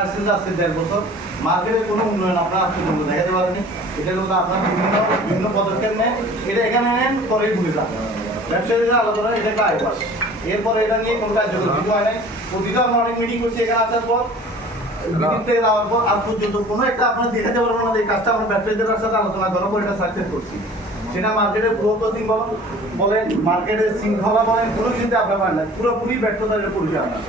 আজকে 1.5 বছর মার্কেটে কোনো উন্নয়ন আপনারা আজকে পর্যন্ত দেখাতে পারেনি। এটা হলো আপনার বিভিন্ন পদক্ষেপ নেন, এটা এখানে নেন পরেই ভুলে যান। ব্যবসায়ীরা আলাদা এটা একটা আইবাস, এরপরে এটা নিয়ে কোনো কার্যকর কিছু হয় নাই। অতীতে আমরা অনেক মিটিং করছি, এখানে আসার পর মিটিং থেকে যাওয়ার পর আর পর্যন্ত কোনো একটা আপনারা দেখাতে পারবো না যে এই কাজটা আমরা ব্যবসায়ীদের সাথে আলোচনা করার পর এটা সাকসেস করছি। সেটা মার্কেটের প্রতিদিন বলেন, মার্কেটের শৃঙ্খলা বলেন, কোনো কিছুতে আপনার পারেন না, পুরোপুরি ব্যর্থতার পরিচয় আপনার।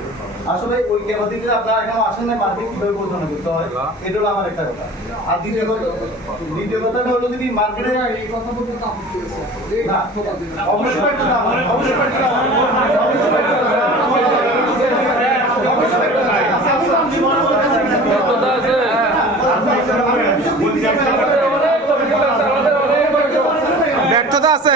আসলে ওই কেবাদিনে আপনারা এখনো আসেন না মার্কেট কিভাবে পরিচালনা করতে হয়, এটা হলো আমার একটা কথা। আর দ্বিতীয় কথাটা হলো যদি মার্কেটে এই কথা বলতে অবশ্যই ব্যর্থতা, অবশ্যই ব্যর্থতা, ব্যর্থতা আছে।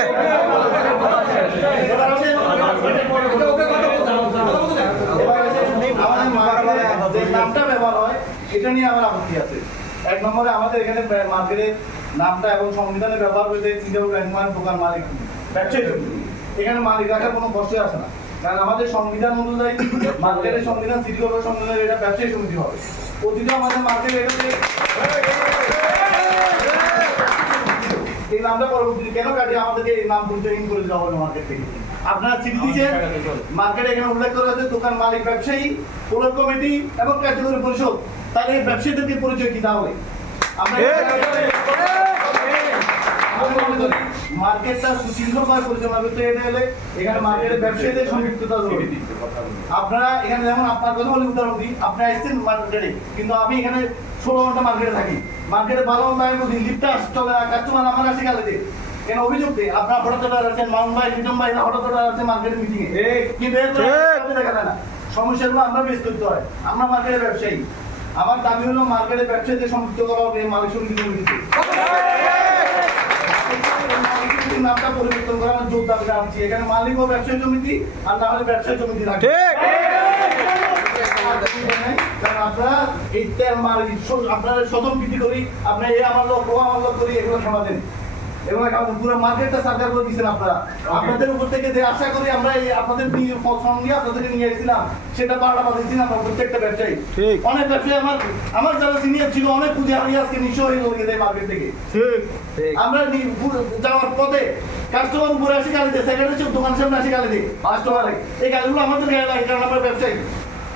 নামটা ব্যবহার হয় এটা নিয়ে আমার আপত্তি আছে। 1 নম্বরে আমাদের এখানে মার্কেটের নামটা এবং সংবিধানে ব্যবহার হয়েছে দোকান মালিক ব্যবসায়ী সমিতি। এখানে মালিক রাখার কোনো কষ্টই আসে না, কারণ আমাদের সংবিধান অনুযায়ী মার্কেটের সংবিধান, সিটি কর্পোরেশন সংবিধান, এটা ব্যবসায়ী সমিতি হবে। অতীতে আমাদের মার্কেটে এই নামটা পরবর্তীতে কেন কাটিয়ে আমাদেরকে এই নাম পরিচয়হীন করে দেওয়া হলো মার্কেট থেকে। আপনারা চিঠি দিচ্ছেন, মার্কেটে এখানে উল্লেখ করা হয়েছে দোকান মালিক, ব্যবসায়ী, পৌর কমিটি এবং কার্যকরী পরিষদ। তাহলে এই ব্যবসায়ীদেরকে পরিচয় কি তাহলে? আমরা মার্কেটটা সুশৃঙ্খলভাবে পরিচালনা করতে গেলে এখানে মার্কেটের ব্যবসায়ীদের সম্পৃক্ততা জরুরি। আপনারা এখানে যেমন আপনার কথা বলে উদাহরণ দিই, আপনি আসছেন মার্কেটে, কিন্তু আমি এখানে 16 ঘন্টা মার্কেটে থাকি। মার্কেটে 12 ঘন্টার মধ্যে লিফটটা চলে না, কাস্টমার আমার আসে গালিতে কেন অভিযোগ দেয়, আপনার হঠাৎ আসছেন মাউন্ট ভাই, লিটন ভাই হঠাৎ আসছে মার্কেটের মিটিং এ, কিন্তু দেখা যায় না। সমস্যাগুলো আমরা ফেস করতে হয়। আমরা মার্কেটের ব্যবসায়ী, আমার দাবি হলো মার্কেটের ব্যবসায়ীদের সম্পৃক্ত করা হবে মালিক সমিতিতে। নামটা পরিবর্তন করে আমার জোর দাবি আনছি, এখানে মালিক ও ব্যবসায়ী সমিতি, আর না হলে ব্যবসায়ী সমিতি থাকে। আপনারা এই আপনারা স্বজন বৃদ্ধি করি, আপনার এই আমার লোক, ও আমার লোক করি, এগুলো সমাধান, এগুলো পুরো মার্কেটটা সার্কার করে দিচ্ছেন আপনারা। আপনাদের উপর থেকে যে আশা করি আমরা এই আপনাদের সঙ্গে আপনাদেরকে নিয়ে এসেছিলাম, সেটা 12টা বাজিয়েছি না আমরা প্রত্যেকটা ব্যবসায়ী। অনেক ব্যবসায়ী আমার যারা সিনিয়র ছিল অনেক পুঁজি হারিয়ে আজকে নিঃস্ব হয়ে গেছে মার্কেট থেকে। আমরা যাওয়ার পথে কাস্টমার উপরে আসি গালি দেয়, সেকেন্ডারি দোকানের সামনে আসি গালি দিই কাস্টমারে, এই গালিগুলো আমাদের গায়ে লাগে, কারণ আমরা ব্যবসায়ী।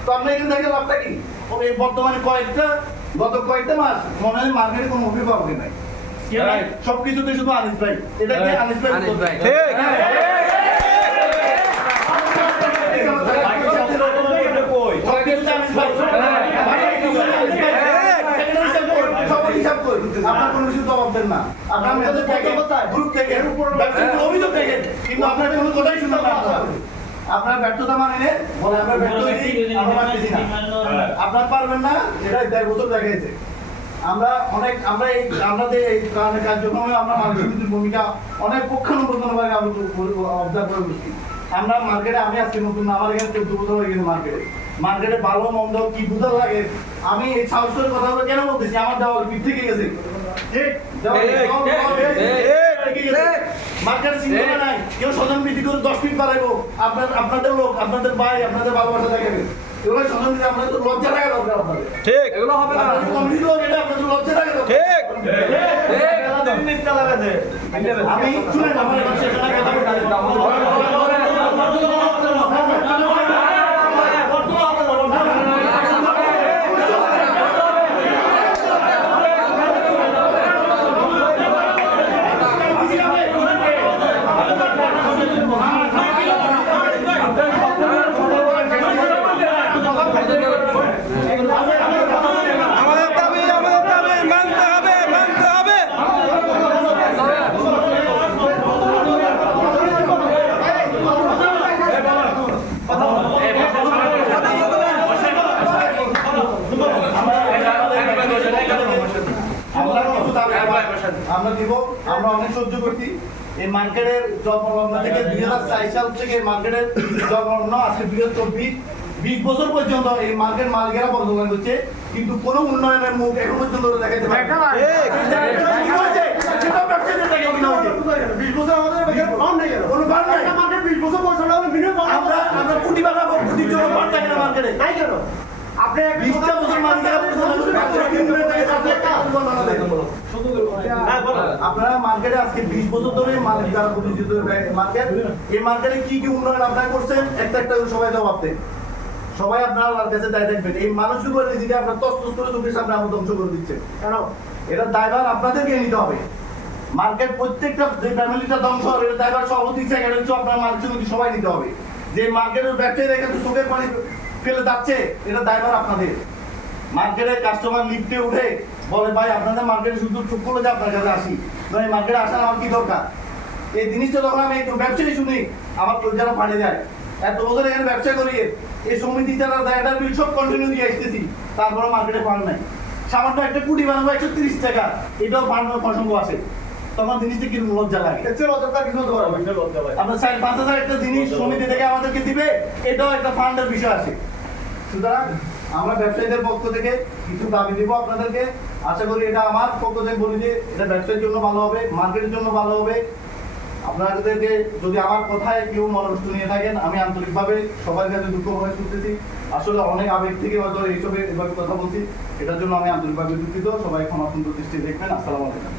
তো আমরা এখানে দেখে লাভটা কি? বর্তমানে গত কয়েকটা মাস মনে হয় মার্কেটে কোনো অভিভাবক নাই, সবকিছুতে শুধু আনিস ভাই, এটা কি আনিস ভাই? আপনার কোনো কিছু জবাব দেন না, আপনার গ্রুপ থেকে অভিযোগ দেখেন, কিন্তু আপনার কোনো কথাই শুনবেন না। আপনার ব্যর্থতা মানে বলে আমরা ব্যর্থ হয়েছি, আমরা পারতেছি না, আপনার পারবেন না, এটা 1.5 বছর দেখাইছে। আমরা এই কার্যক্রমে আমরা মার্কেটের ভূমিকা অনেক পক্ষানুপক্ষভাবে অবজার্ভ করে বসছি। আমরা মার্কেটে, আমি আজকে নতুন, আমার এখানে 14 বছর হয়ে গেছে মার্কেটে ভালো মন্দ কি বুঝা লাগে। আমি এই সাহসের কথাগুলো কেন বলতেছি, আমার দেওয়াল পিঠ থেকে গেছে, মার্কেট চিন্তা নাই, কেউ স্বজন বৃদ্ধি করে 10 ফিট বাড়াইবো, আপনাদের লোক, আপনাদের ভাই, আপনাদের ভালোবাসা দেখাবে, এগুলো স্বজন বৃদ্ধি, আপনাদের লজ্জা থাকা দরকার। আপনাদের ঠিক এগুলো হবে না, কমিটির লোক, এটা আপনাদের লজ্জা থাকা দরকার। ঠিক আমি শুনেন আমার আমরা দিব, আমরা অনেক সহ্য করছি। এই মার্কেটের জন্মলগ্ন থেকে 2004 সাল থেকে মার্কেটের জন্মলগ্ন আজকে 2024, 20 বছর পর্যন্ত এই মার্কেট মালিকেরা পরিচালনা করছে, কিন্তু কোনো উন্নয়নের মুখ এখন পর্যন্ত দেখাইতে পারে না। 20 বছর আমাদের কোনো ফান্ড নাই, মার্কেট 20 বছর পরিচালনা হবে আমরা কোটি বানাবো, কোটির জন্য ফান্ড থাকে না মার্কেটে, তাই কেন? আপনি 20 বছর মার্কেট বর্ণনা দেন। আপনারা মার্কেটে আজকে 20 বছর ধরে মালিক দ্বারা পরিচিত মার্কেট, এই মার্কেটে কি কি উন্নয়ন আপনারা করছেন একটা একটা করে সবাই জবাব দেন। সবাই আপনারা আল্লাহর কাছে দায় থাকবেন। এই মানুষগুলো নিজেকে আপনারা তছনছ করে চোখের সামনে আমরা ধ্বংস করে দিচ্ছেন কেন? এটা দায়ভার আপনাদেরকে নিতে হবে। মার্কেট প্রত্যেকটা যে ফ্যামিলিটা ধ্বংস হবে এটা দায়ভার সভাপতি সেক্রেটারি আপনার মার্কেট সমিতি সবাই নিতে হবে। যে মার্কেটের ব্যবসায়ীরা এখানে চোখের পানি ফেলে যাচ্ছে এটা দায়ভার আপনাদের। মার্কেটে কাস্টমার লিফটে উঠে বলে ভাই আপনাদের মার্কেটে শুধু চুপ করলে যে আপনার কাছে আসি, নয় মার্কেটে আসার আমার কি দরকার? এই জিনিসটা যখন আমি একটু ব্যবসায়ী শুনি আমার যেন পাড়ে যায়। এত বছর এখানে ব্যবসা করি, এই সমিতি যারা দেয় এটার বিল সব কন্টিনিউ দিয়ে আসতেছি, তারপরে মার্কেটে ফান্ড নাই। সামান্য একটা কুটি বানাবো 130 টাকা, এটাও ফান্ড প্রসঙ্গ আছে, তখন জিনিসটা কি লজ্জা লাগে। আপনার 4-5 হাজার একটা জিনিস সমিতি থেকে আমাদেরকে দিবে, এটাও একটা ফান্ডের বিষয় আছে। সুতরাং আমরা ব্যবসায়ীদের পক্ষ থেকে কিছু দাবি দিব আপনাদেরকে। আশা করি এটা আমার পক্ষ থেকে বলি যে এটা ব্যবসায়ের জন্য ভালো হবে, মার্কেটের জন্য ভালো হবে। আপনাদেরকে যদি আমার কথায় কেউ মনোনষ্ট নিয়ে থাকেন, আমি আন্তরিকভাবে সবার কাছে দুঃখ প্রকাশ করতেছি। আসলে অনেক আবেগ থেকে হয়তো এইসবে এভাবে কথা বলছি, এটার জন্য আমি আন্তরিকভাবে দুঃখিত। সবাই ক্ষমা সুন্দর দৃষ্টি দেখবেন। আসসালামু আলাইকুম।